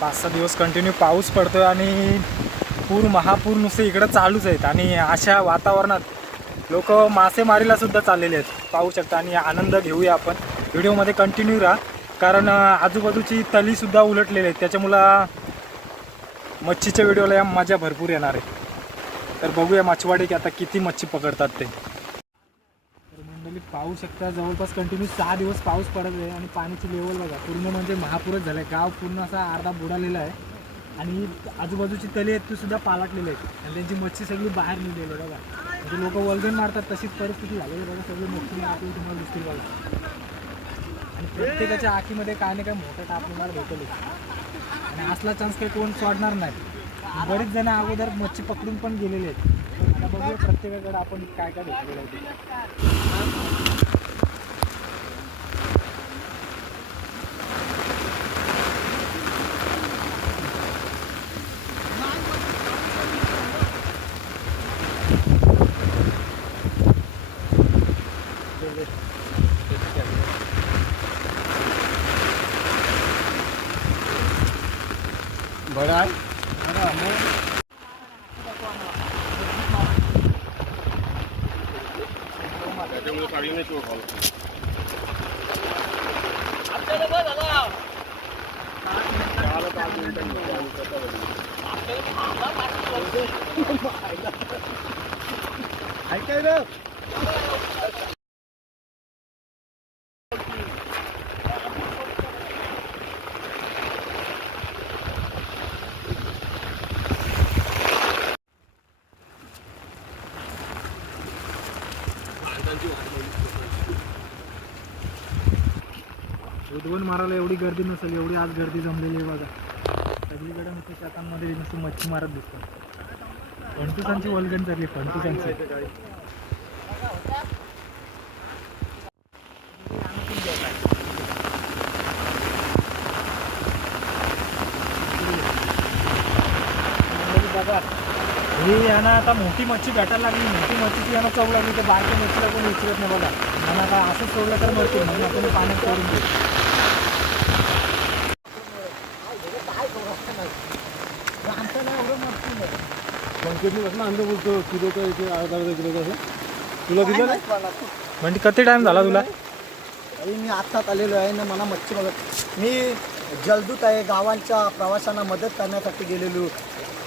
5-6 दिवस कंटिन्यू पाऊस पडतोय आणि महापूर नुसते इकडं चालूच आहेत आणि अशा वातावरणात लोक मासेमारीला सुद्धा चाललेले आहेत पाहू शकता. आणि आनंद घेऊया आपण, व्हिडिओमध्ये कंटिन्यू राहा कारण आजूबाजूची तलीसुद्धा उलटलेली आहेत, त्याच्यामुळं मच्छीच्या व्हिडिओला या मजा भरपूर येणार आहे. तर बघूया मच्छीवाडी की आता किती मच्छी पकडतात ते. तर मंडळी पाहू शकता जवळपास कंटिन्यू 6 दिवस पाऊस पडत आहे आणि पाण्याची लेवल बघा पूर्ण म्हणजे महापूरच झालं आहे. गाव पूर्ण असा अर्धा बुडालेला आहे आणि आजूबाजूची तली आहेत ती सुद्धा पालटलेली आहेत आणि त्यांची मच्छी सगळी बाहेर निघलेली आहे बघा. म्हणजे लोक वल्गन मारतात तशीच परिस्थिती झालेली आहे बघा. सगळी मच्छी आपली तुम्हाला दिसतील बघा आणि प्रत्येकाच्या आखीमध्ये काय ना काय मोठं टाप तुम्हाला भेटले आणि असला चान्स काही कोण सोडणार नाही. बरेच जण अगोदर मच्छी पकडून पण गेलेले आहेत. आता बघूया प्रत्येकाकडे आपण काय काय भेटलेलं आहे. बड़ा है त्याच्यामुळे काढी नाही शो खाल ऐकाय ना उद्वन मारायला एवढी गर्दी नसेल, एवढी आज गर्दी जमलेली आहे बघा. सगळीकडे नुसतं शेतांमध्ये नुसतं मच्छी मारत दिसतात. फंटुसांची वल्गण चालली फंटुसांची. बघा ही यांना आता मोठी मच्छी भेटायला लागली. मोठी मच्छीची यांना चव लागली तर बारक्या मच्छीला कोणी विचारत नाही बघा. यांना आता असंच सोडलं तर मरते म्हणून आपण पाण्यात सोडून देऊ. अंडे बोलतो किलो का इथे अर्धा किलो कसं तुला दिलं नाही म्हणजे किती टाइम झाला तुला? मी आत्ताच आलेलो आहे ना. मला मच्छी बघत मी जलदूत आहे, गावांच्या प्रवाशांना मदत करण्यासाठी गेलेलो,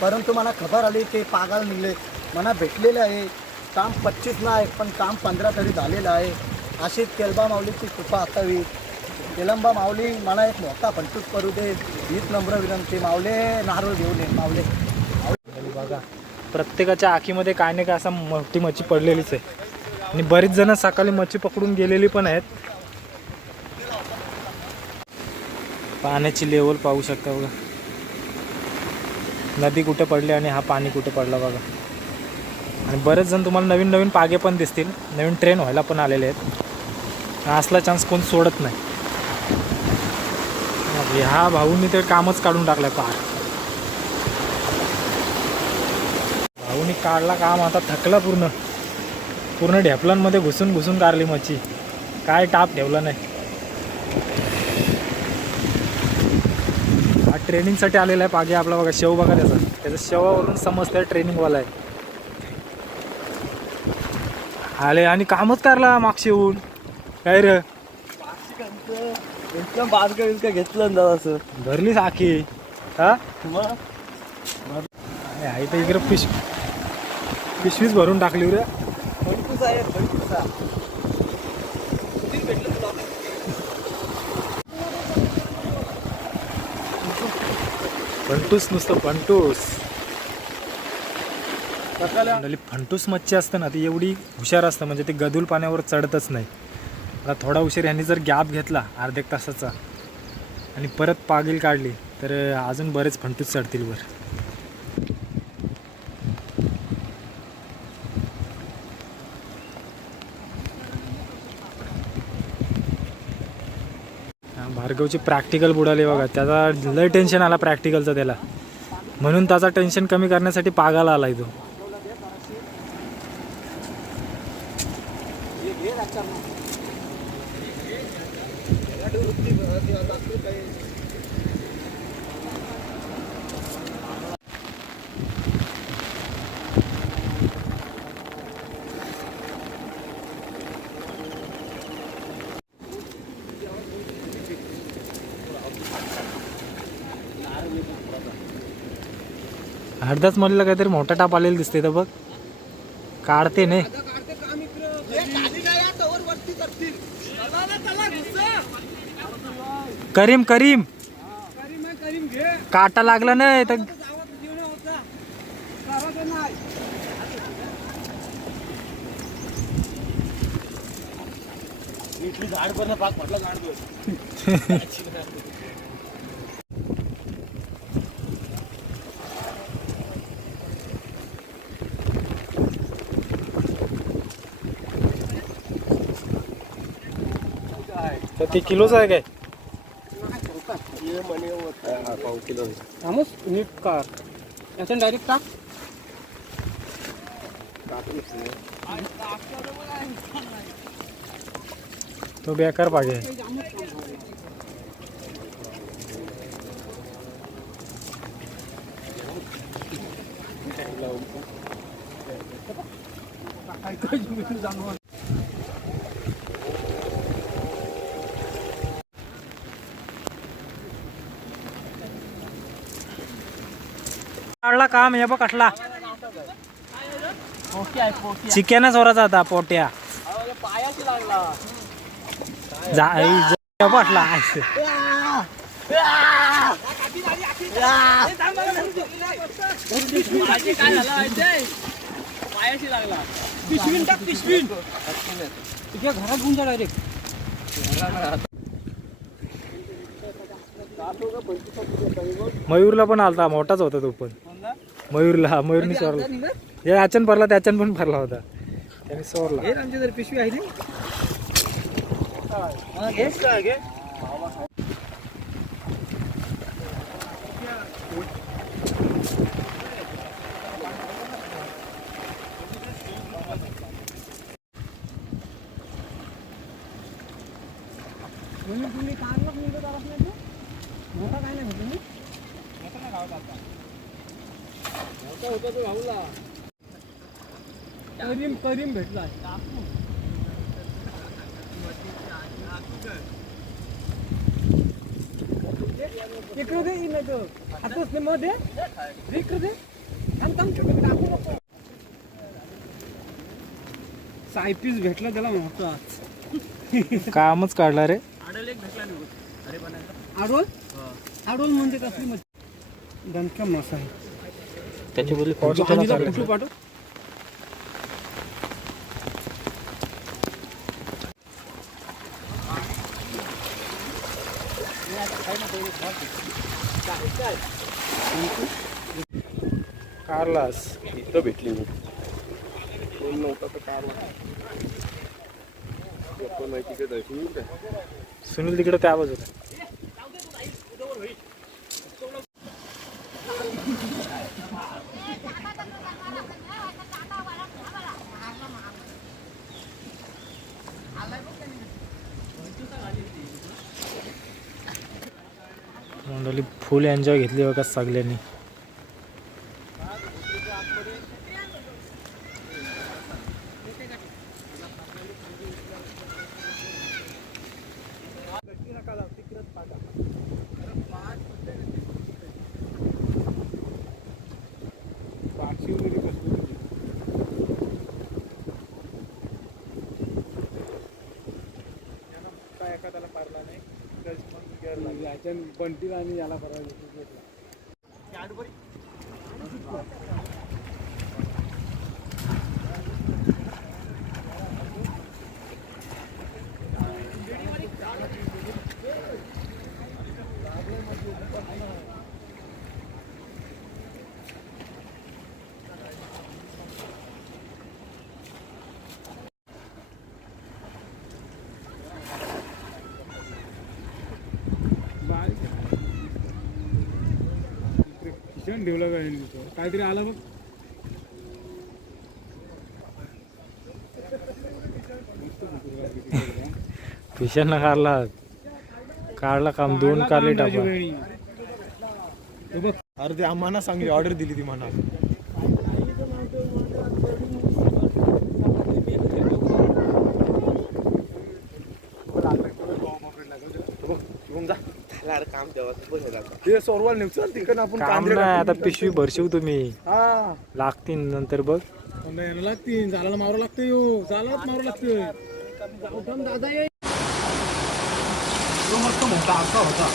परंतु मला खबर आली ते पागाल निघले. मला भेटलेले आहे काम 25 नाही पण काम 15 तरी झालेलं आहे. अशी केलबा माऊलीची कृपा असावी. केलंबा माऊली मला एक मोठा फंटूस करू दे, हीच नम्र विनंती. माऊले नारळ घेऊन ये माऊले. बघा प्रत्येकाच्या आखीमध्ये काय नाही काय असं मोठी मच्छी पडलेलीच आहे आणि बरीच जण सकाळी मच्छी पकडून गेलेली पण आहेत. पाण्याची लेवल पाहू शकता बघा. नदी कुठे पडली आणि हा पाणी कुठे पडला बघा. आणि बरेच जण तुम्हाला नवीन नवीन पागे पण दिसतील, नवीन ट्रेन व्हायला पण आलेले आहेत. असला चान्स कोण सोडत नाही. ह्या भाऊंनी ते कामच काढून टाकलंय पार. भाऊनी काढला काम, आता थकला पूर्ण ढेपलांमध्ये घुसून काढली मच्छी. काय टाप ठेवला नाही. हा ट्रेनिंगसाठी आलेला आहे पागे आपला बघा. शेव बघा त्याचा शेवावरून समजतंय ट्रेनिंगवाला आहे. आले आणि कामच करला मागशी येऊन. काय रे बाजका बिजका घेतलं दादा असं भरलीच आखी. हा मग आहे तर इकडे पिशवीच भरून टाकली रे. फंटूस आहे फंटूसा. फंटूस नुसतं फंटूस. फंटूस मच्छी असतं ना ती एवढी हुशार असतं म्हणजे ते गदूल पाण्यावर चढतच नाही. आता थोडा उशीर ह्यांनी जर गॅप घेतला अर्धा एक तासाचा आणि परत पागील काढली तर अजून बरेच फंटूस चढतील वर. भार्गवची प्रॅक्टिकल बुडाली बघा. त्याचा लय टेन्शन आला प्रॅक्टिकलचा त्याला, म्हणून त्याचा टेन्शन कमी करण्यासाठी पागाला आलाय तो. हरदाच मधलं काहीतरी मोठा टाप आलेला दिसते तर बघ. काढते नाही. करीम करीम काटा लागला नाही तर झाड पण पाक म्हटलं झाड तर ते किलोच आहे काय? पाव किलो थांबस नीट काढ याचं डायरेक्ट टाक. तो बेकार पाहिजे. काढला काम हे बघ कसला चिकन चोराचा आता पोट्या बसला. घरात गुंजा डायरेक्ट. मयूरला पण आलता मोठाच होता तो पण. मयूरनी चोरला. या याच्यान भरला त्याच्यान पण भरला होता त्याने चोरला. आमची जर पिशवी आहे ना तुम्ही कारलाच निघत आलात नाही. मोठा काय नाही होतं मोठा होता तो भाऊला. करीम भेटला. इकडे दे नाही तर हातच नाही मध्ये इकडे दे. टाकू नको. सायपीस भेटला त्याला मोठा. कामच काढला रे. आडोल आडोल म्हणजे कसली दणका मासा आहे. त्याची बोली कुठं पाठव. कारलास इथं भेटली मी कोण नव्हता तर कारला माहिती का दर्शन सुनील तिकडे त्या बाजूला. मंडळी फुल एन्जॉय घेतली बघा सगळ्यांनी. एखाद्याला पारला नाही बंटी आणि याला ठेवलं काहीतरी आला बघ. फिशन काढला काम 2 कारले टाका. अरे ते आम्हाला चांगली ऑर्डर दिली ती म्हणा. ते सोरवाल निघचल तिकडे आपण काम कांदे नाही आता टाकू. पिशवी भरशिव तुम्ही हा लागतील नंतर बघ. यायला लागतील झाडाला मारू लागतं यो झाडालाच मारू लागतं दादा ये मस्त मोठा आका होता